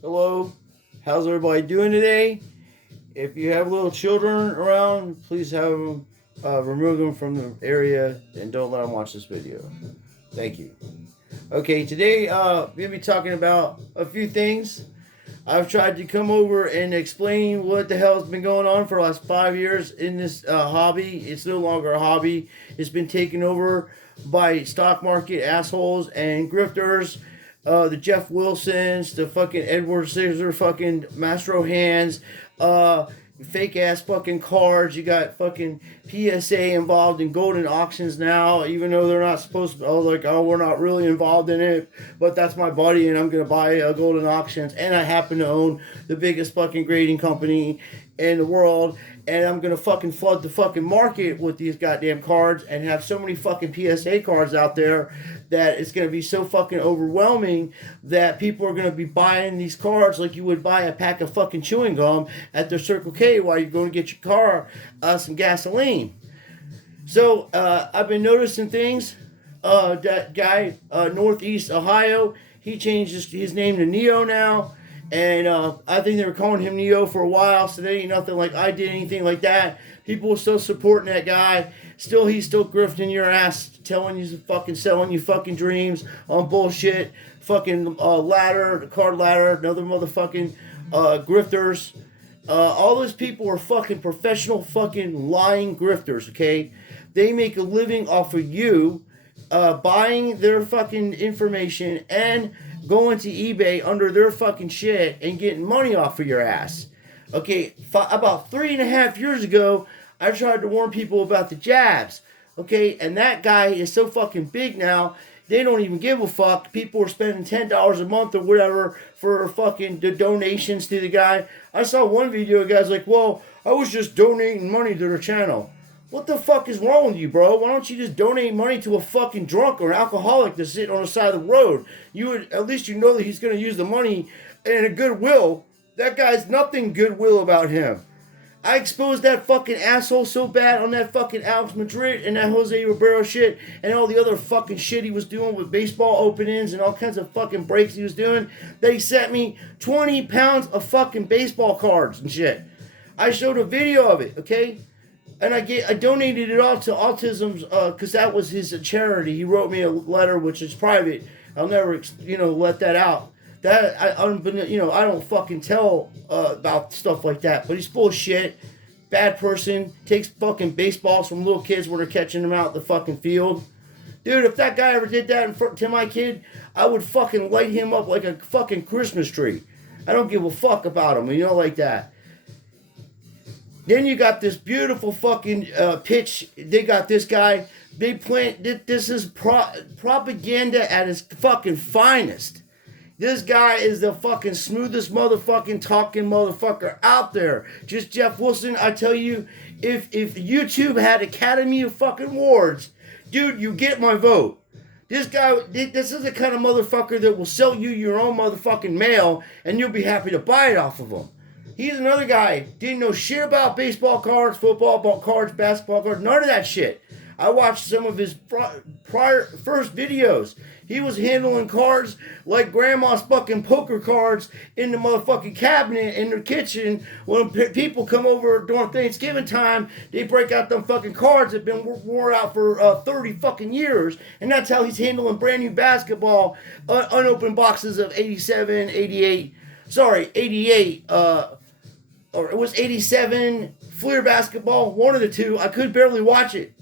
Hello, how's everybody doing today? If you have little children around, please have them remove them from the area and don't let them watch this video. Thank you. Okay, today we're gonna be talking about a few things. I've tried to come over and explain what the hell's been going on for the last 5 years in this hobby. It's no longer a hobby. It's been taken over by stock market assholes and grifters. The Jeff Wilsons, the fucking Edward Scissor, fucking Mastro Hands, fake ass fucking cards. You got fucking PSA involved in golden auctions now, even though they're not supposed to. Oh, like, oh, we're not really involved in it, but that's my buddy, and I'm gonna buy golden auctions, and I happen to own the biggest fucking grading company in the world, and I'm gonna fucking flood the fucking market with these goddamn cards and have so many fucking PSA cards out there that it's gonna be so fucking overwhelming that people are gonna be buying these cards like you would buy a pack of fucking chewing gum at the Circle K while you're going to get your car some gasoline. So I've been noticing things. That guy, Northeast Ohio, he changed his name to Neo now. And I think they were calling him Neo for a while, so they ain't nothing like I did, anything like that. People are still supporting that guy. He's still grifting your ass, telling you fucking, selling you fucking dreams on bullshit. Fucking ladder, the card ladder, another motherfucking grifters. All those people are fucking professional fucking lying grifters, okay? They make a living off of you buying their fucking information and going to eBay under their fucking shit and getting money off of your ass. Okay, about 3.5 years ago, I tried to warn people about the jabs. Okay, and that guy is so fucking big now, they don't even give a fuck. People are spending $10 a month or whatever for fucking the donations to the guy. I saw one video, a guy's like, well, I was just donating money to their channel. What the fuck is wrong with you, bro? Why don't you just donate money to a fucking drunk or alcoholic that's sitting on the side of the road? You would, at least you know that he's going to use the money in a goodwill. That guy's nothing goodwill about him. I exposed that fucking asshole so bad on that fucking Alex Madrid and that Jose Ribeiro shit and all the other fucking shit he was doing with baseball openings and all kinds of fucking breaks he was doing that he sent me 20 pounds of fucking baseball cards and shit. I showed a video of it, okay? And I donated it all to Autism's because that was his charity. He wrote me a letter which is private. I'll never let that out. That I don't fucking tell about stuff like that. But he's full of shit, bad person. Takes fucking baseballs from little kids where they're catching them out the fucking field. Dude, if that guy ever did that in front to my kid, I would fucking light him up like a fucking Christmas tree. I don't give a fuck about him, like that. Then you got this beautiful fucking pitch. They got this guy. They plant. This is propaganda at its fucking finest. This guy is the fucking smoothest motherfucking talking motherfucker out there. Just Jeff Wilson, I tell you, if YouTube had Academy of fucking Awards, dude, you get my vote. This guy, this is the kind of motherfucker that will sell you your own motherfucking mail and you'll be happy to buy it off of him. He's another guy, didn't know shit about baseball cards, football cards, basketball cards, none of that shit. I watched some of his first videos. He was handling cards like grandma's fucking poker cards in the motherfucking cabinet in their kitchen. When people come over during Thanksgiving time, they break out them fucking cards that have been worn out for 30 fucking years. And that's how he's handling brand new basketball, unopened boxes of 88, or it was 87 Fleer basketball, one of the two. I could barely watch it.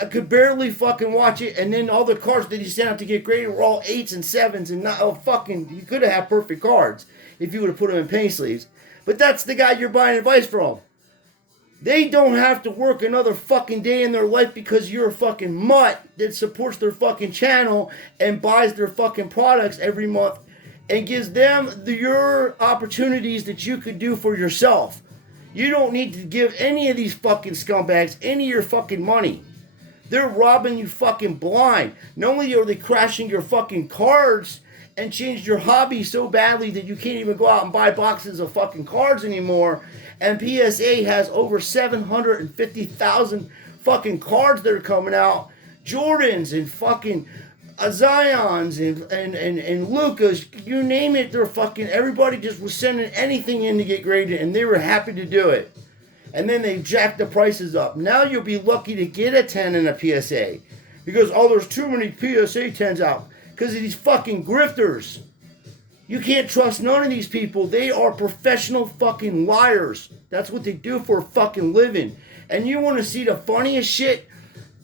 I could barely fucking watch it, and then all the cards that he sent out to get graded were all 8s and 7s, and not fucking. You could have had perfect cards if you would have put them in paint sleeves. But that's the guy you're buying advice from. They don't have to work another fucking day in their life because you're a fucking mutt that supports their fucking channel and buys their fucking products every month and gives them your opportunities that you could do for yourself. You don't need to give any of these fucking scumbags any of your fucking money. They're robbing you fucking blind. Not only are they crashing your fucking cards and changed your hobby so badly that you can't even go out and buy boxes of fucking cards anymore, and PSA has over 750,000 fucking cards that are coming out, Jordans and fucking Zions and Lucas, you name it, they're fucking, everybody just was sending anything in to get graded, and they were happy to do it. And then they jacked the prices up. Now you'll be lucky to get a 10 in a PSA. Because, oh, there's too many PSA 10s out. Because of these fucking grifters. You can't trust none of these people. They are professional fucking liars. That's what they do for a fucking living. And you want to see the funniest shit?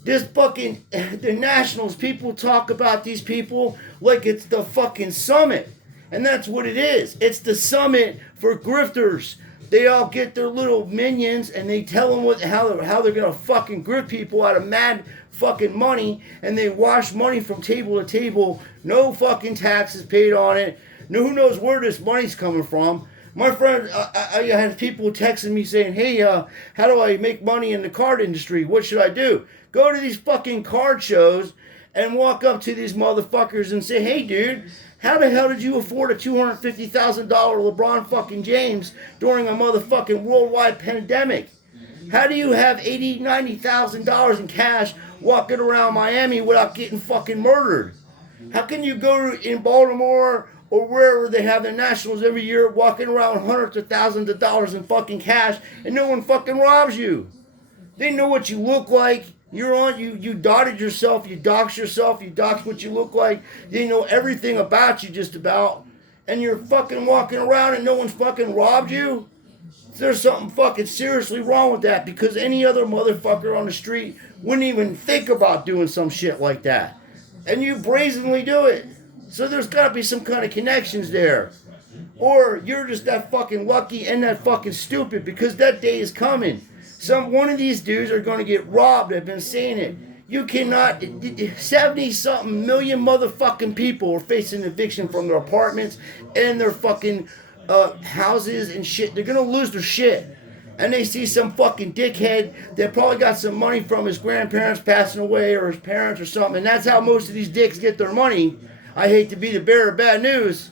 This fucking, the Nationals, people talk about these people like it's the fucking summit. And that's what it is. It's the summit for grifters. They all get their little minions and they tell them how they're going to fucking grift people out of mad fucking money. And they wash money from table to table. No fucking taxes paid on it. No, who knows where this money's coming from. My friend, I had people texting me saying, hey, how do I make money in the card industry? What should I do? Go to these fucking card shows and walk up to these motherfuckers and say, hey, dude, how the hell did you afford a $250,000 LeBron fucking James during a motherfucking worldwide pandemic? How do you have $80,000, $90,000 in cash walking around Miami without getting fucking murdered? How can you go in Baltimore or wherever they have their Nationals every year walking around with hundreds of thousands of dollars in fucking cash and no one fucking robs you? They know what you look like. You dotted yourself, you dox yourself, you dox what you look like. They know everything about you just about. And you're fucking walking around and no one's fucking robbed you? There's something fucking seriously wrong with that, because any other motherfucker on the street wouldn't even think about doing some shit like that. And you brazenly do it. So there's got to be some kind of connections there. Or you're just that fucking lucky and that fucking stupid, because that day is coming. One of these dudes are going to get robbed. I've been saying it. You cannot, 70-something million motherfucking people are facing eviction from their apartments and their fucking houses and shit. They're going to lose their shit. And they see some fucking dickhead that probably got some money from his grandparents passing away or his parents or something. And that's how most of these dicks get their money. I hate to be the bearer of bad news,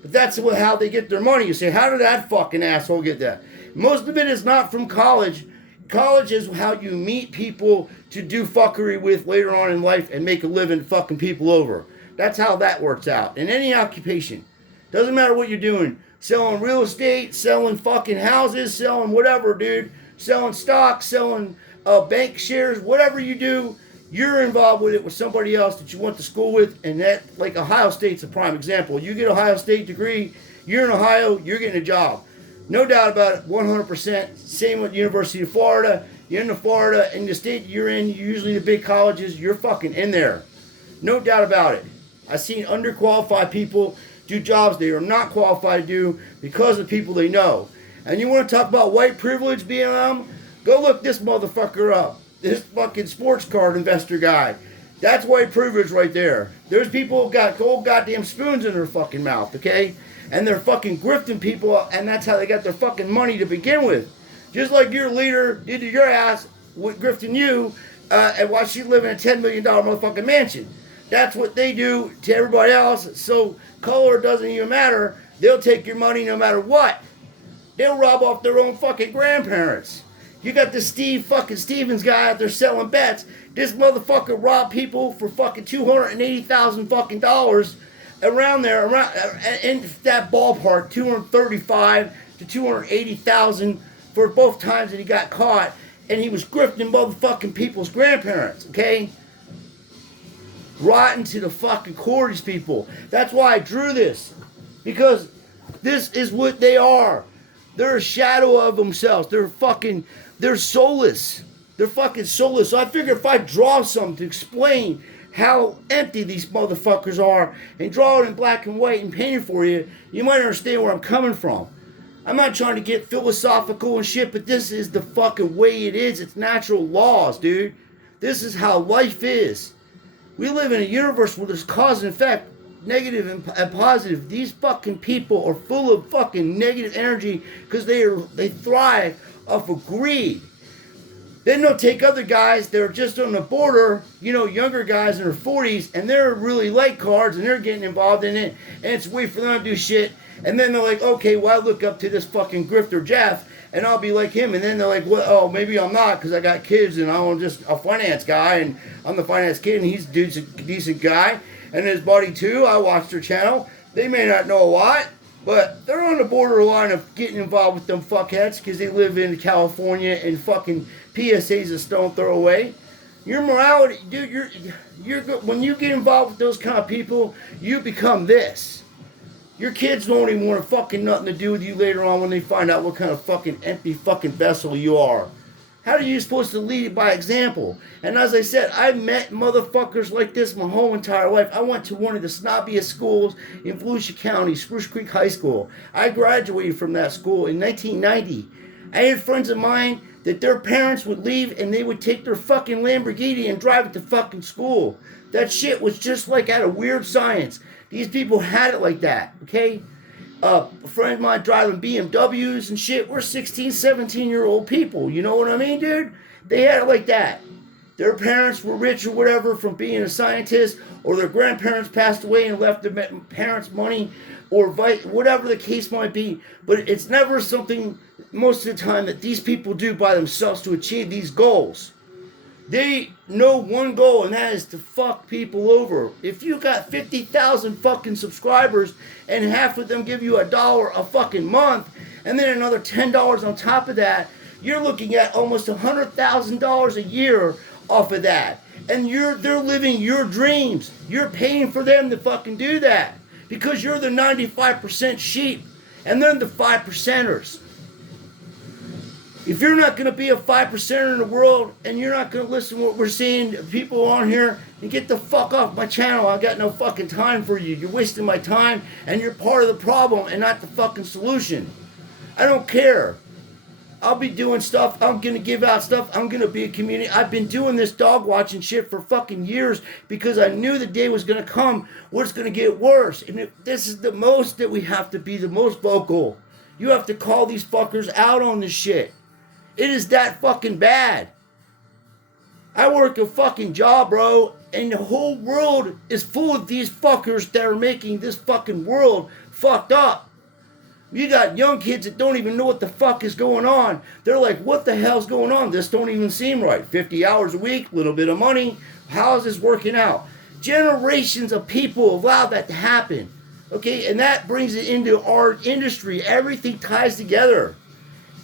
but that's how they get their money. You say, how did that fucking asshole get that? Most of it is not from college. College is how you meet people to do fuckery with later on in life and make a living fucking people over. That's how that works out. In any occupation. Doesn't matter what you're doing. Selling real estate, selling fucking houses, selling whatever, dude. Selling stocks, selling bank shares, whatever you do, you're involved with it with somebody else that you went to school with. And that, like Ohio State's a prime example. You get an Ohio State degree, you're in Ohio, you're getting a job. No doubt about it, 100%. Same with the University of Florida. You're in Florida, and the state you're in, usually the big colleges, you're fucking in there. No doubt about it. I've seen underqualified people do jobs they are not qualified to do because of people they know. And you want to talk about white privilege being on? Go look this motherfucker up. This fucking sports card investor guy. That's white privilege right there. There's people who got gold goddamn spoons in their fucking mouth, okay? And they're fucking grifting people, and that's how they got their fucking money to begin with. Just like your leader did to your ass with grifting you, and while she live in a $10 million motherfucking mansion. That's what they do to everybody else. So color doesn't even matter. They'll take your money no matter what. They'll rob off their own fucking grandparents. You got this fucking Stevens guy out there selling bets. This motherfucker robbed people for fucking $280,000 fucking dollars. Around there, in that ballpark, 235 to 280,000 for both times that he got caught, and he was grifting motherfucking people's grandparents. Okay, rotten to the fucking core, these people. That's why I drew this, because this is what they are. They're a shadow of themselves. They're soulless. They're fucking soulless. So I figure if I draw something to explain how empty these motherfuckers are and draw it in black and white and paint it for you, you might understand where I'm coming from. I'm not trying to get philosophical and shit, but this is the fucking way it is. It's natural laws, dude. This is how life is. We live in a universe where there's cause and effect, negative and positive. These fucking people are full of fucking negative energy because they thrive off of greed. Then they'll take other guys that are just on the border, you know, younger guys in their 40s, and they're really like cards, and they're getting involved in it, and it's a way for them to do shit. And then they're like, okay, well, I look up to this fucking Grifter Jeff, and I'll be like him. And then they're like, well, oh, maybe I'm not, because I got kids, and I'm just a finance guy, and I'm the finance kid, and he's a decent guy. And his buddy, too, I watch their channel. They may not know a lot, but they're on the borderline of getting involved with them fuckheads because they live in California and fucking PSA's a stone throw away. Your morality, dude, you're when you get involved with those kind of people, you become this. Your kids don't even want fucking nothing to do with you later on when they find out what kind of fucking empty fucking vessel you are. How are you supposed to lead by example? And as I said, I've met motherfuckers like this my whole entire life. I went to one of the snobbiest schools in Volusia County, Spruce Creek High School. I graduated from that school in 1990. I had friends of mine that their parents would leave and they would take their fucking Lamborghini and drive it to fucking school. That shit was just like out of Weird Science. These people had it like that, okay? A friend of mine driving BMWs and shit. We're 16, 17-year-old people. You know what I mean, dude? They had it like that. Their parents were rich or whatever from being a scientist, or their grandparents passed away and left their parents money, or whatever the case might be. But it's never something, most of the time, that these people do by themselves to achieve these goals. They know one goal, and that is to fuck people over. If you got 50,000 fucking subscribers and half of them give you $1 a fucking month, and then another $10 on top of that, you're looking at almost $100,000 a year off of that. And they're living your dreams. You're paying for them to fucking do that because you're the 95% sheep, and they're the 5%ers. If you're not going to be a 5%er in the world and you're not going to listen to what we're saying, people on here, then get the fuck off my channel. I got no fucking time for you. You're wasting my time and you're part of the problem and not the fucking solution. I don't care. I'll be doing stuff. I'm going to give out stuff. I'm going to be a community. I've been doing this dog watching shit for fucking years because I knew the day was going to come where it's going to get worse. And this is the most that we have to be the most vocal. You have to call these fuckers out on this shit. It is that fucking bad. I work a fucking job, bro, and the whole world is full of these fuckers that are making this fucking world fucked up. You got young kids that don't even know what the fuck is going on. They're like, what the hell's going on? This don't even seem right. 50 hours a week, little bit of money. How is this working out? Generations of people allowed that to happen. Okay, and that brings it into our industry. Everything ties together.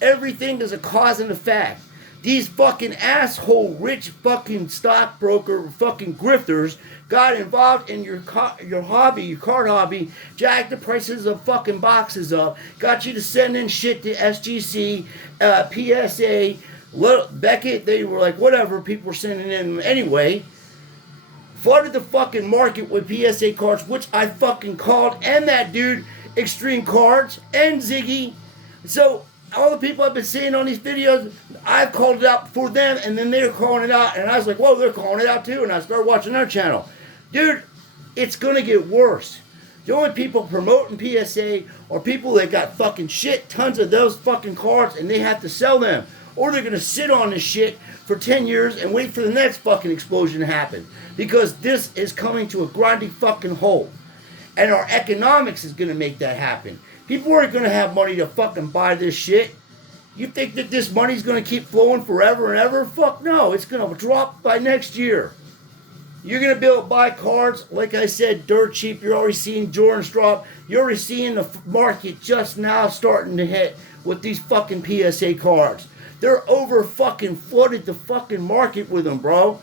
Everything is a cause and effect. These fucking asshole rich fucking stockbroker fucking grifters got involved in your hobby, your card hobby, jacked the prices of fucking boxes up, got you to send in shit to SGC, PSA, Beckett, they were like, whatever, people were sending in anyway. Flooded the fucking market with PSA cards, which I fucking called, and that dude, Extreme Cards, and Ziggy. So, all the people I've been seeing on these videos, I've called it out for them, and then they're calling it out, and I was like, whoa, they're calling it out too, and I started watching their channel. Dude, it's gonna get worse. The only people promoting PSA are people that got fucking shit tons of those fucking cards, and they have to sell them. Or they're gonna sit on this shit for 10 years and wait for the next fucking explosion to happen. Because this is coming to a grinding fucking halt. And our economics is gonna make that happen. People aren't going to have money to fucking buy this shit. You think that this money's going to keep flowing forever and ever? Fuck no. It's going to drop by next year. You're going to be able to buy cards, like I said, dirt cheap. You're already seeing Jordans drop. You're already seeing the market just now starting to hit with these fucking PSA cards. They're over fucking flooded the fucking market with them, bro.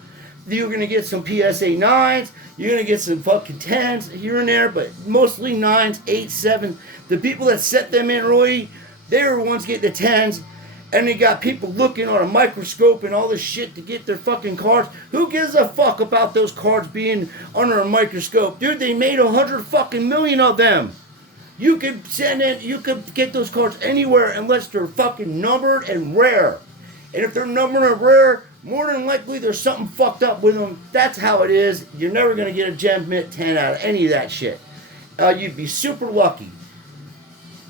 You're going to get some PSA 9s. You're going to get some fucking 10s here and there, but mostly 9s, 8s, 7s. The people that set them in early, they were the ones getting the 10s. And they got people looking on a microscope and all this shit to get their fucking cards. Who gives a fuck about those cards being under a microscope? Dude, they made 100 fucking million of them. You could get those cards anywhere unless they're fucking numbered and rare. And if they're numbered and rare, more than likely there's something fucked up with them. That's how it is. You're never going to get a Gem Mint 10 out of any of that shit. You'd be super lucky.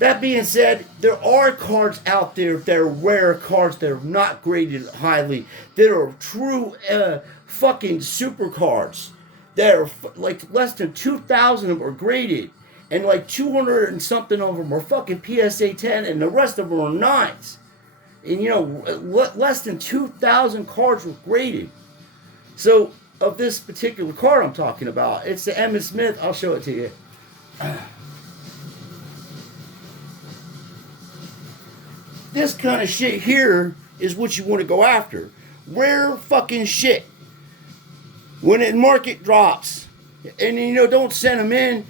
That being said, there are cards out there that are rare cards that are not graded highly, that are true fucking super cards that are like less than 2,000 of them are graded, and like 200 and something of them are fucking PSA 10, and the rest of them are 9s. And you know, less than 2,000 cards were graded. So, of this particular card I'm talking about, it's the Emmitt Smith. I'll show it to you. This kind of shit here is what you want to go after. Rare fucking shit. When the market drops, and you know, don't send them in,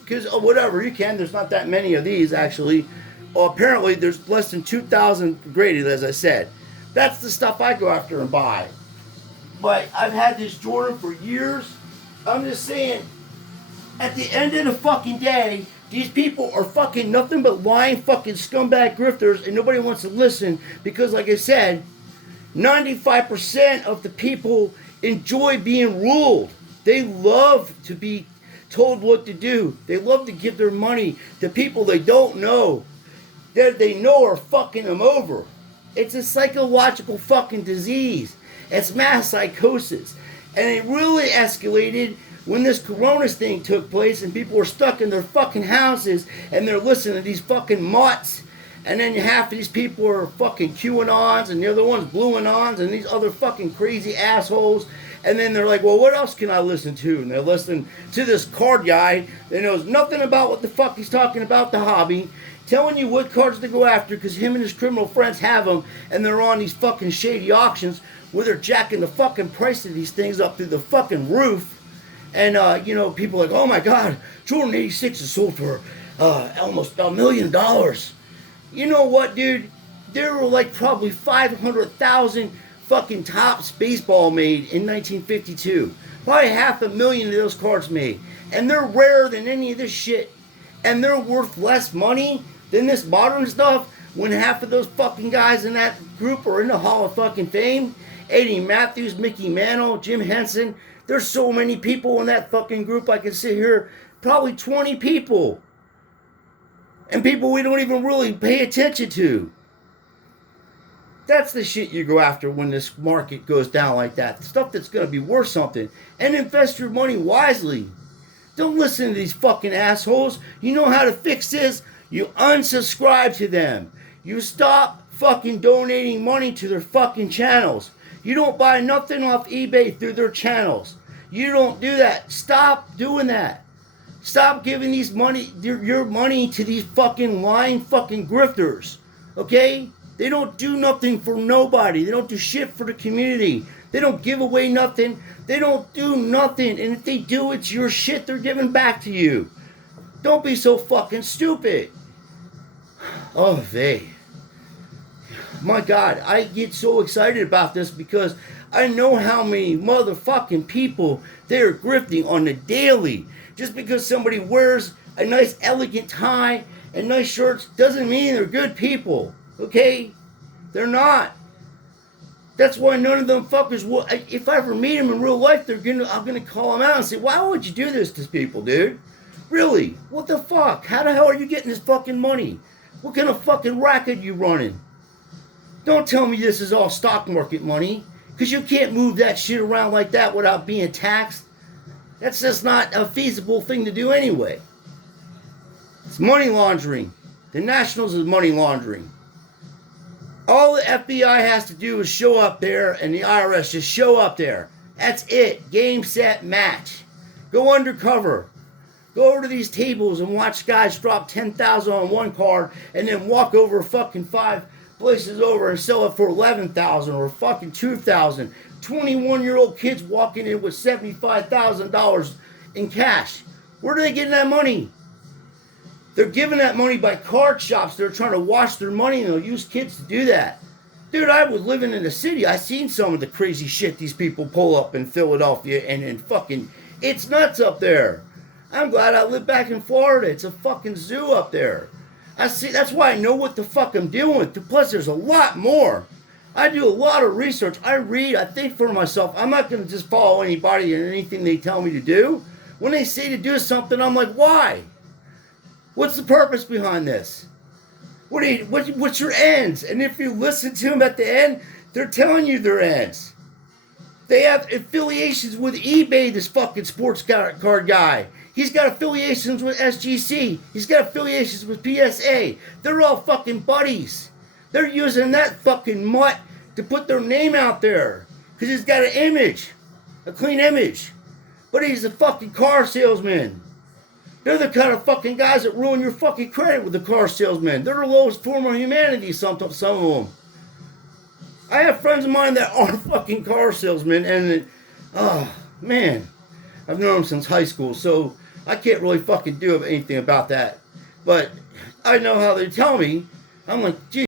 because whatever, you can. There's not that many of these, actually. Well, apparently, there's less than 2,000 graded, as I said. That's the stuff I go after and buy. But I've had this Jordan for years. I'm just saying, at the end of the fucking day, these people are fucking nothing but lying fucking scumbag grifters, and nobody wants to listen because, like I said, 95% of the people enjoy being ruled. They love to be told what to do. They love to give their money to people they don't know, that they know are fucking them over. It's a psychological fucking disease. It's mass psychosis. And it really escalated when this Corona thing took place and people were stuck in their fucking houses and they're listening to these fucking mutts. And then half of these people are fucking QAnons and the other one's BlueAnons and these other fucking crazy assholes. And then they're like, well, what else can I listen to? And they're listening to this card guy that knows nothing about what the fuck he's talking about, the hobby, telling you what cards to go after because him and his criminal friends have them, and they're on these fucking shady auctions where they're jacking the fucking price of these things up through the fucking roof. And, you know, people are like, oh my God, Jordan 86 is sold for almost $1 million. You know what, dude? There were like probably 500,000 fucking Topps baseball made in 1952. Probably 500,000 of those cards made. And they're rarer than any of this shit. And they're worth less money than this modern stuff when half of those fucking guys in that group are in the Hall of fucking Fame. Eddie Matthews, Mickey Mantle, Jim Henson. There's so many people in that fucking group. I can sit here, probably 20 people. And people we don't even really pay attention to. That's the shit you go after when this market goes down like that. The stuff that's going to be worth something. And invest your money wisely. Don't listen to these fucking assholes. You know how to fix this? You unsubscribe to them. You stop fucking donating money to their fucking channels. You don't buy nothing off eBay through their channels. You don't do that. Stop doing that. Stop giving these money, your money to these fucking lying fucking grifters. Okay? They don't do nothing for nobody. They don't do shit for the community. They don't give away nothing. They don't do nothing. And if they do, it's your shit they're giving back to you. Don't be so fucking stupid. Oh, they. My God, I get so excited about this because I know how many motherfucking people they're grifting on the daily. Just because somebody wears a nice elegant tie and nice shirts doesn't mean they're good people. Okay? They're not. That's why none of them fuckers will. If I ever meet them in real life, I'm gonna call them out and say, why would you do this to people, dude? Really? What the fuck? How the hell are you getting this fucking money? What kind of fucking racket you running? Don't tell me this is all stock market money, because you can't move that shit around like that without being taxed. That's just not a feasible thing to do anyway. It's money laundering. The Nationals is money laundering. All the FBI has to do is show up there, and the IRS just show up there. That's it. Game, set, match. Go undercover. Go over to these tables and watch guys drop $10,000 on one card and then walk over fucking 5 places over and sell it for $11,000 or fucking $2,000. 21-year-old kids walking in with $75,000 in cash. Where are they getting that money? They're giving that money by card shops. They're trying to wash their money, and they'll use kids to do that. Dude, I was living in the city. I seen some of the crazy shit these people pull up in Philadelphia and fucking... It's nuts up there. I'm glad I live back in Florida. It's a fucking zoo up there. I see. That's why I know what the fuck I'm dealing with. Plus, there's a lot more. I do a lot of research. I read. I think for myself. I'm not going to just follow anybody and anything they tell me to do. When they say to do something, I'm like, why? What's the purpose behind this? What's your ends? And if you listen to them at the end, they're telling you their ends. They have affiliations with eBay, this fucking sports card guy. He's got affiliations with SGC. He's got affiliations with PSA. They're all fucking buddies. They're using that fucking mutt to put their name out there. Because he's got an image. A clean image. But he's a fucking car salesman. They're the kind of fucking guys that ruin your fucking credit with the car salesmen. They're the lowest form of humanity, some of them. I have friends of mine that are fucking car salesmen, and oh, man. I've known them since high school, so I can't really fucking do anything about that. But I know how they tell me. I'm like, gee.